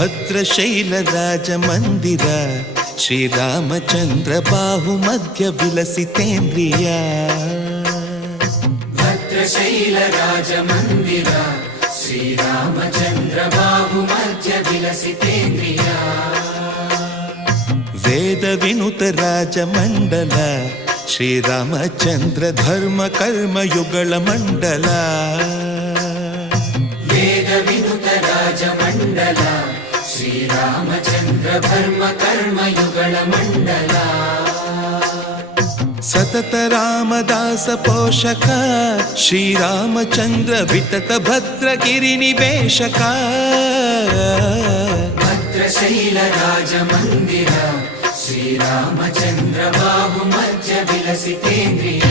ಭದ್ರಶೈಲ ರಾಜ ಮಂದಿರ ಶ್ರೀರಾಮಚಂದ್ರ ಬಾಹು ಮಧ್ಯ ವಿಲಸಿತೇಂದ್ರಿಯ ಭದ್ರಶೈಲ ರಾಜ ಮಂದಿರ ಶ್ರೀರಾಮಚಂದ್ರ ಬಾಹು ಮಧ್ಯ ವಿಲಸಿತೇಂದ್ರಿಯ ವೇದ ವಿನುತ ರಾಜ ಮಂಡಲ ಶ್ರೀರಾಮಚಂದ್ರ ಧರ್ಮ ಕರ್ಮ ಯುಗಳ ಮಂಡಲ ವೇದ ವಿನುತ ರಾಜ ಮಂಡಲ ಶ್ರೀರಾಮಚಂದ್ರ ಧರ್ಮ ಕರ್ಮ ಯುಗಳ ಮಂಡಲ ಸತತ ರಾಮದಾಸ ಪೋಷಕ ಶ್ರೀರಾಮಚಂದ್ರ ವಿತತ ಭದ್ರಗಿರಿ ನಿವೇಶಕ ಭದ್ರಶೈಲ ರಾಜ ಮಂದಿರ ಶ್ರೀರಾಮಚಂದ್ರ ಬಾಹು ಮಧ್ಯ ವಿಲಸಿತೇಂದ್ರಿಯ